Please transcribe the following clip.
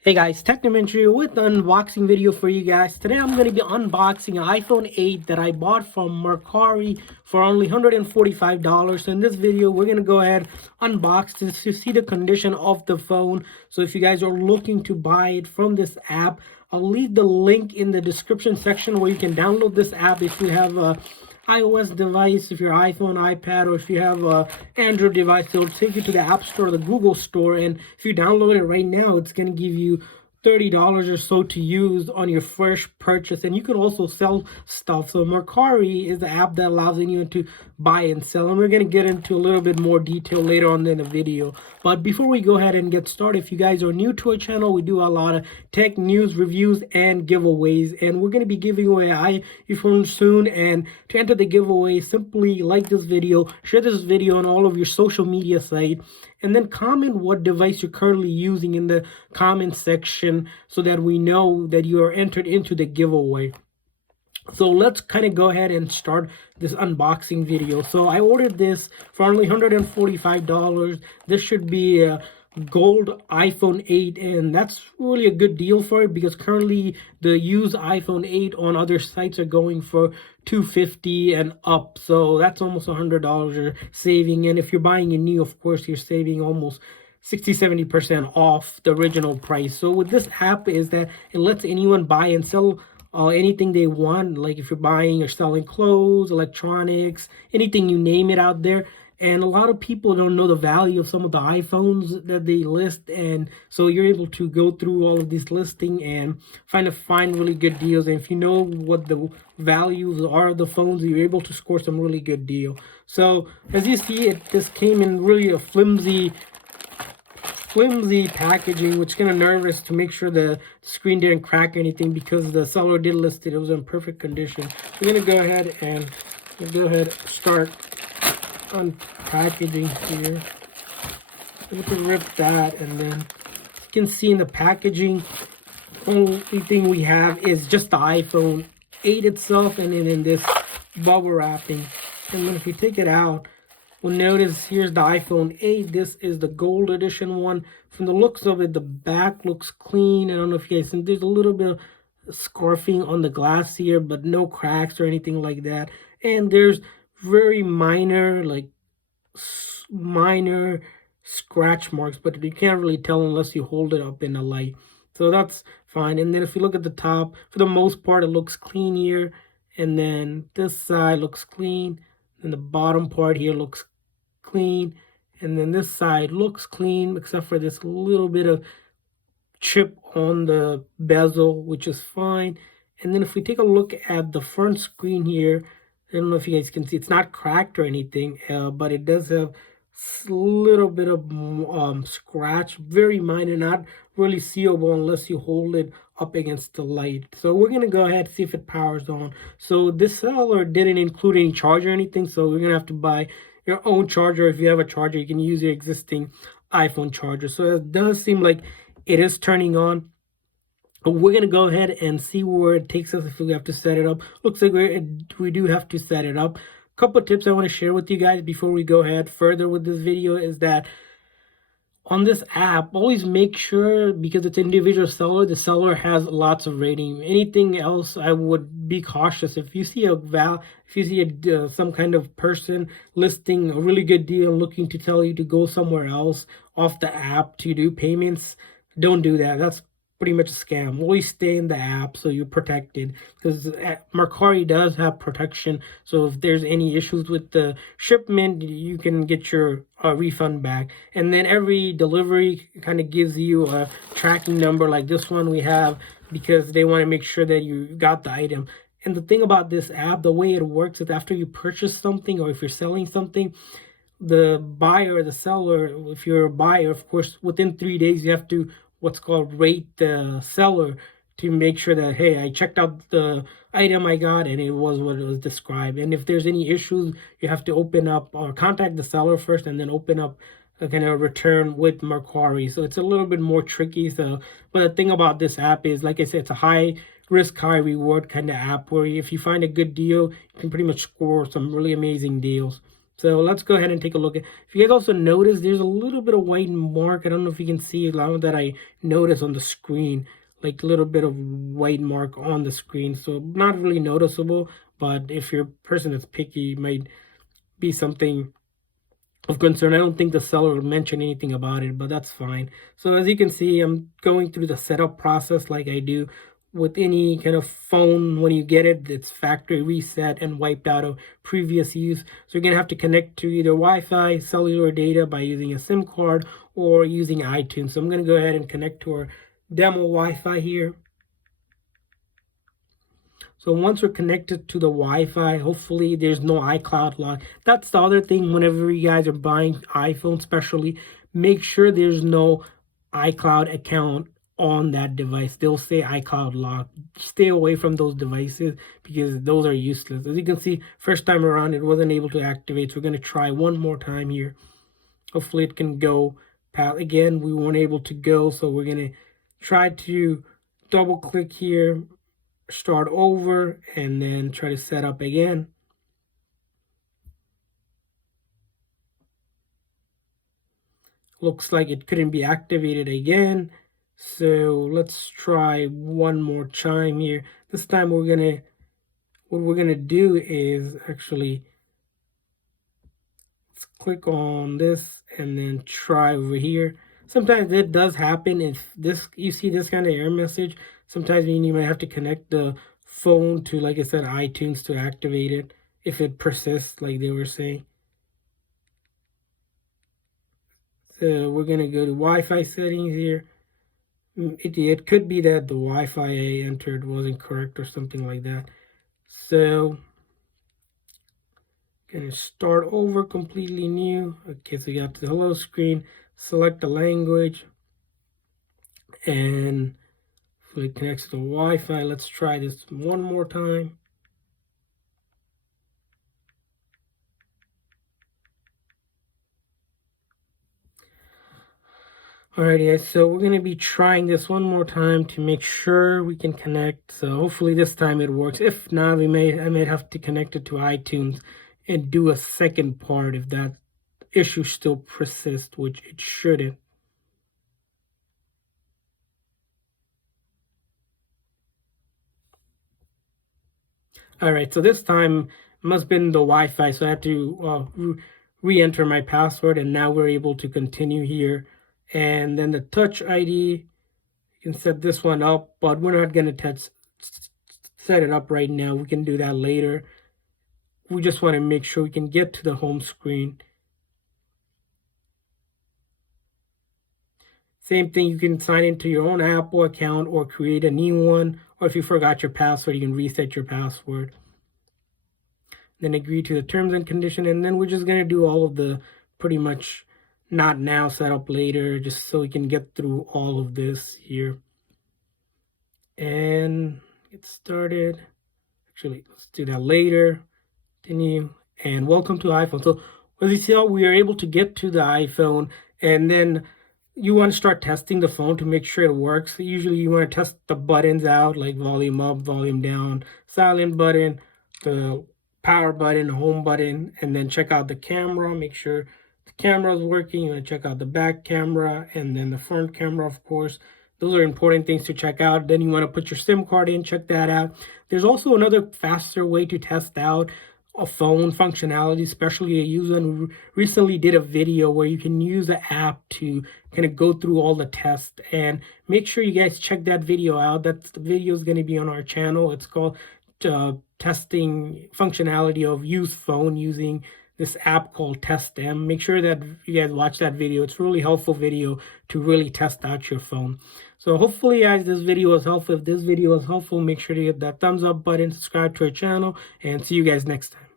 Hey guys, Technomentary with the unboxing video for you guys. Today I'm going to be unboxing an iPhone 8 that I bought from Mercari for only $145. So in this video, we're going to go ahead unbox this to see the condition of the phone. So if you guys are looking to buy it from this app, I'll leave the link in the description section where you can download this app if you have a iOS device, if you're iPhone, iPad, or if you have a Android device. It'll take you to the App Store or the Google Store, and if you download it right now, it's going to give you $30 or so to use on your first purchase. And you can also sell stuff. So Mercari is the app that allows anyone to buy and sell, and we're going to get into a little bit more detail later on in the video. But before we go ahead and get started, if you guys are new to our channel, we do a lot of tech news, reviews, and giveaways, and we're going to be giving away an iPhone soon. And to enter the giveaway, simply like this video, share this video on all of your social media sites, and then comment what device you're currently using in the comment section so that we know that you are entered into the giveaway. So let's kind of go ahead and start this unboxing video. So I ordered this for only $145. This should be a gold iPhone 8, and that's really a good deal for it because currently the used iPhone 8 on other sites are going for $250 and up. So that's almost $100 you're saving. And if you're buying a new, of course, you're saving almost 60-70% off the original price. So with this app is that it lets anyone buy and sell anything they want. Like if you're buying or selling clothes, electronics, anything you name it out there. And a lot of people don't know the value of some of the iPhones that they list, and so you're able to go through all of these listing and find really good deals. And if you know what the values are of the phones, you're able to score some really good deal. So as you see, this came in really a flimsy packaging, which is kind of nervous to make sure the screen didn't crack or anything because the seller did list it. It was in perfect condition. We're gonna go ahead and start unpackaging here. We can rip that, and then you can see in the packaging, only thing we have is just the iPhone 8 itself, and then in this bubble wrapping. And then if you take it out, we'll notice here's the iPhone 8. This is the gold edition one. From the looks of it, the back looks clean. I don't know if you guys think there's a little bit of scarfing on the glass here, but no cracks or anything like that. And there's very minor scratch marks, but you can't really tell unless you hold it up in the light. So that's fine. And then if you look at the top, for the most part, it looks clean here. And then this side looks clean. And the bottom part here looks clean. And then this side looks clean, except for this little bit of chip on the bezel, which is fine. And then if we take a look at the front screen here, I don't know if you guys can see, it's not cracked or anything, but it does have a little bit of scratch, very minor, not really seeable unless you hold it up against the light. So we're going to go ahead and see if it powers on. So this seller didn't include any charger or anything, so we're going to have to buy your own charger. If you have a charger, you can use your existing iPhone charger. So it does seem like it is turning on. We're going to go ahead and see where it takes us if we have to set it up. Looks like we do have to set it up. A couple of tips I want to share with you guys before we go ahead further with this video is that on this app, always make sure, because it's individual seller, the seller has lots of rating. Anything else, I would be cautious. If you see some kind of person listing a really good deal, looking to tell you to go somewhere else off the app to do payments, don't do that. That's pretty much a scam. Always stay in the app so you're protected, because Mercari does have protection. So if there's any issues with the shipment, you can get your refund back. And then every delivery kind of gives you a tracking number like this one we have, because they want to make sure that you got the item. And the thing about this app, the way it works is after you purchase something, or if you're selling something, the buyer or the seller, if you're a buyer, of course, within 3 days, you have to what's called rate the seller to make sure that, hey, I checked out the item I got and it was what it was described. And if there's any issues, you have to open up or contact the seller first and then open up a kind of return with Mercari. So it's a little bit more tricky. So, but the thing about this app is, like I said, it's a high risk, high reward kind of app where if you find a good deal, you can pretty much score some really amazing deals. So let's go ahead and take a look at. If you guys also notice, there's a little bit of white mark. I don't know if you can see that I notice on the screen, like a little bit of white mark on the screen. So not really noticeable, but if you're a person that's picky, it might be something of concern. I don't think the seller will mention anything about it, but that's fine. So as you can see, I'm going through the setup process like I do with any kind of phone. When you get it, it's factory reset and wiped out of previous use. So you're going to have to connect to either Wi-Fi, cellular data by using a SIM card or using iTunes. So I'm going to go ahead and connect to our demo Wi-Fi here. So once we're connected to the Wi-Fi, hopefully there's no iCloud lock. That's the other thing whenever you guys are buying iPhone especially, make sure there's no iCloud account on that device. They'll say iCloud lock. Stay away from those devices because those are useless. As you can see, first time around it wasn't able to activate. So we're going to try one more time here. Hopefully it can go. Again, we weren't able to go, so we're going to try to double click here, start over, and then try to set up again. Looks like it couldn't be activated again. So let's try one more time here. This time what we're gonna do is actually let's click on this and then try over here. Sometimes it does happen if you see this kind of error message. Sometimes you might have to connect the phone to, like I said, iTunes to activate it if it persists, like they were saying. So we're going to go to Wi-Fi settings here. It could be that the Wi-Fi I entered wasn't correct or something like that. So going to start over completely new. Okay, so you got the hello screen, select the language, and if it connects to the Wi-Fi, let's try this one more time. Alrighty guys, so we're going to be trying this one more time to make sure we can connect. So hopefully this time it works. If not, I may have to connect it to iTunes and do a second part if that issue still persists, which it shouldn't. Alright, so this time it must have been the Wi-Fi, so I have to re-enter my password, and now we're able to continue here. And then the Touch ID, you can set this one up, but we're not going to set it up right now. We can do that later. We just want to make sure we can get to the home screen. Same thing, you can sign into your own Apple account or create a new one. Or if you forgot your password, you can reset your password. Then agree to the terms and condition. And then we're just going to do all of the pretty much not now, set up later, just so we can get through all of this here. And get started. Actually, let's do that later. Continue. And welcome to iPhone. So as you see, we are able to get to the iPhone, and then you want to start testing the phone to make sure it works. Usually you want to test the buttons out, like volume up, volume down, silent button, the power button, home button, and then check out the camera. Make sure the camera is working. You want to check out the back camera and then the front camera, of course. Those are important things to check out. Then you want to put your SIM card in, check that out. There's also another faster way to test out a phone functionality, especially a user who recently did a video where you can use the app to kind of go through all the tests. And make sure you guys check that video out. The video is going to be on our channel. It's called testing functionality of use phone using this app called Test M. Make sure that you guys watch that video. It's a really helpful video to really test out your phone. So hopefully guys, this video was helpful. If this video was helpful, make sure to hit that thumbs up button, subscribe to our channel, and see you guys next time.